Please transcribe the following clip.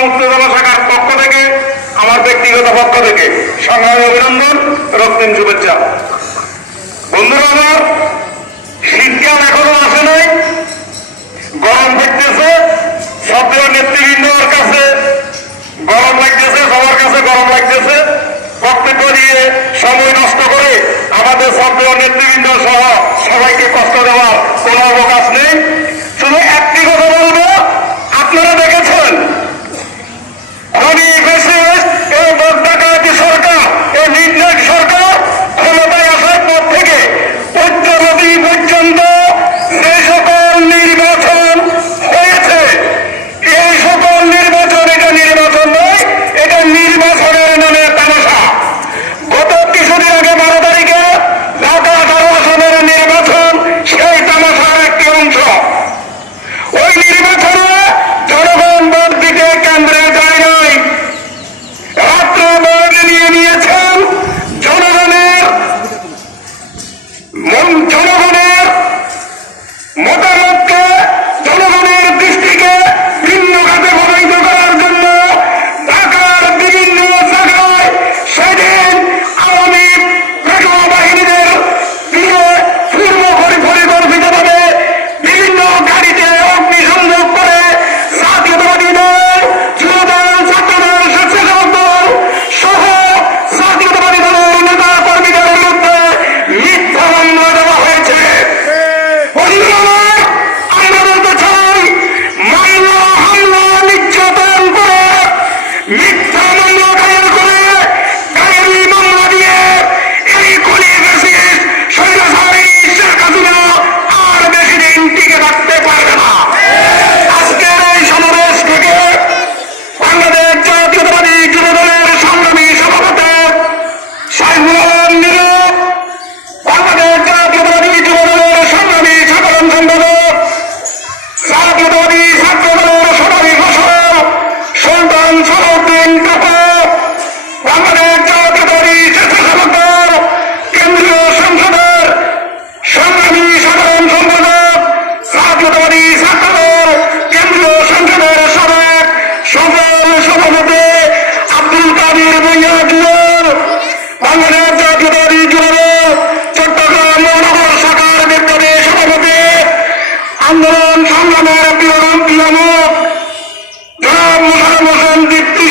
মুক্তজলা শাখার পক্ষ থেকে, আমার ব্যক্তিগত পক্ষ থেকে সংগ্রামী অভিনন্দন, রক্তিম শুভেচ্ছা। বন্ধুরা আমার, শীতকাল এখনো আসে নাই, গরম থাকতেছে, সক্রিয় নেতৃবৃন্দর কাছে গরম লাগতেছে, সবার কাছে গরম লাগতেছে। বক্তব্য দিয়ে সময় নষ্ট করে আমাদের সক্রিয় নেতৃবৃন্দ সহ সবাইকে কষ্ট দেওয়ার কোনো অবকাশ নেই। শুধু একটি কথা বলবো, আপনারা দেখেছেন এই ডাকাতি সরকার, এই নির্দেশ সরকার ক্ষমতায় আসার পর থেকে পদ্মাবতী পর্যন্ত যে সকল নির্বাচন হয়েছে, এই সকল নির্বাচন এটা নির্বাচন নয়, এটা নির্বাচনের নামে তামাশা। গত কিছুদিন আগে 12 তারিখে ঢাকা 18 আসনের নির্বাচন সেই তামাশার একটি অংশ। ওই নির্বাচনে জনগণ ভোট দিতে কেন্দ্রে যায় নাই, রাত্র ভোট নিয়ে নিয়েছেন। জনগণের মতামতকে, জনগণের দৃষ্টিকে ভিন্ন খাতে প্রবাহিত করার জন্য ঢাকার বিভিন্ন জায়গায় সেদিন আওয়ামী পেট্রোল বাহিনীদের দিয়ে পরিকল্পিতভাবে বিভিন্ন গাড়িতে অগ্নিসংযোগ করে জাতীয়তাবাদী দল, যুবদল, ছাত্রদল, স্বেচ্ছাসেবক দল সহ জাতীয়তাবাদী দলের নেতা কর্মীদের বিরুদ্ধে মিথ্যা মামলা দেওয়া হয়েছে। আমরা বলতে চাই, মামলা, হামলা, নির্যাতন করে, মিথ্যা মামলা দায়ের করে, গায়েবী মামলা দিয়ে এই খুনি ফ্যাসিস্ট স্বৈরাচারী শেখ হাসিনা আর বেশি দিন টিকে থাকতে পারবে না। আজকের এই সমাবেশ থেকে বাংলাদেশ জাতীয়তাবাদী যুবদলের সংগ্রামী সভাপতি সাইফুল আলম নীরব, বাংলাদেশ জাতীয়তাবাদী যুবদলের সংগ্রামী সাধারণ সম্পাদক, জাতীয়তাবাদী ছাত্রদলের সভাপতি ফসল সুলতান সালাউদ্দিন টাপা, বাংলাদেশ জাতীয়তাবাদী স্বেচ্ছাসেবক দল কেন্দ্রীয় সংসদের সংগ্রামী সাধারণ সম্পাদক, জাতীয়তাবাদী ছাত্রদল কেন্দ্রীয় সংসদের সাবেক সফল সভাপতি আব্দুল কাদের ভূঁইয়া জুয়েল, বাংলাদেশ জাতীয়তাবাদী যুবদল চট্টগ্রাম মহানগর শাখার বিপ্লবী সভাপতি, আন্দোলন সংগ্রামের প্রিয় জনাব মোশাররফ হোসেন দীপ্তি